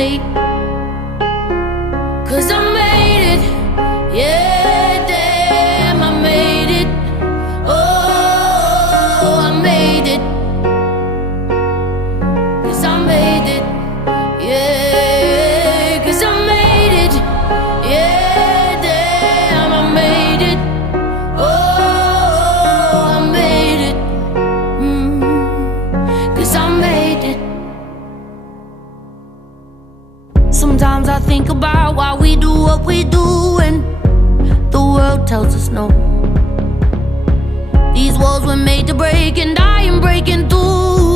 say. 'Cause I made it, yeah, damn, I made it. Oh, I made it. 'Cause I made it, yeah. 'Cause I made it, yeah, damn, I made it. Oh, I made it. 'Cause I made it. Sometimes I think about why we do what we do and the world tells us no. These walls were made to break and I am breaking through.